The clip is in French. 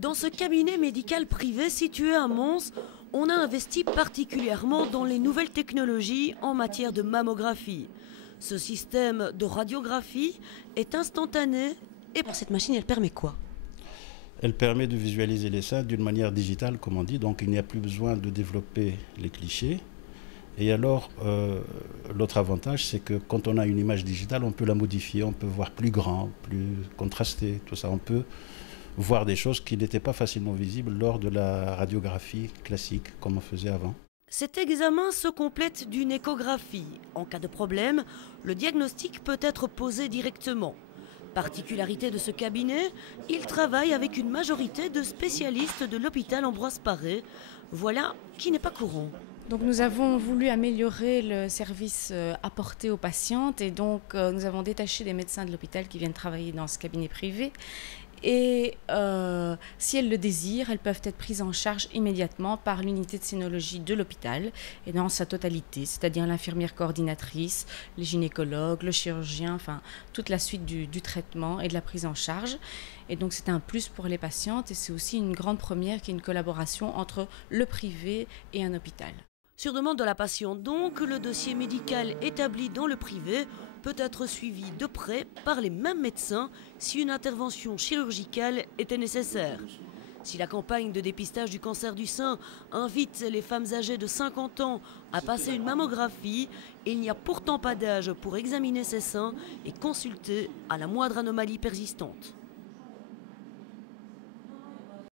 Dans ce cabinet médical privé situé à Mons, on a investi particulièrement dans les nouvelles technologies en matière de mammographie. Ce système de radiographie est instantané et pour cette machine, elle permet quoi? Elle permet de visualiser les seins d'une manière digitale, comme on dit, donc il n'y a plus besoin de développer les clichés. Et alors, l'autre avantage, c'est que quand on a une image digitale, on peut la modifier, on peut voir plus grand, plus contrasté, tout ça. On peut voir des choses qui n'étaient pas facilement visibles lors de la radiographie classique, comme on faisait avant. Cet examen se complète d'une échographie. En cas de problème, le diagnostic peut être posé directement. Particularité de ce cabinet, il travaille avec une majorité de spécialistes de l'hôpital Ambroise Paré. Voilà qui n'est pas courant. Donc nous avons voulu améliorer le service apporté aux patientes et donc nous avons détaché des médecins de l'hôpital qui viennent travailler dans ce cabinet privé. Et si elles le désirent, elles peuvent être prises en charge immédiatement par l'unité de sénologie de l'hôpital et dans sa totalité, c'est-à-dire l'infirmière coordinatrice, les gynécologues, le chirurgien, enfin toute la suite du traitement et de la prise en charge. Et donc c'est un plus pour les patientes et c'est aussi une grande première qui est une collaboration entre le privé et un hôpital. Sur demande de la patiente donc, le dossier médical établi dans le privé peut être suivi de près par les mêmes médecins si une intervention chirurgicale était nécessaire. Si la campagne de dépistage du cancer du sein invite les femmes âgées de 50 ans à passer une mammographie, il n'y a pourtant pas d'âge pour examiner ses seins et consulter à la moindre anomalie persistante.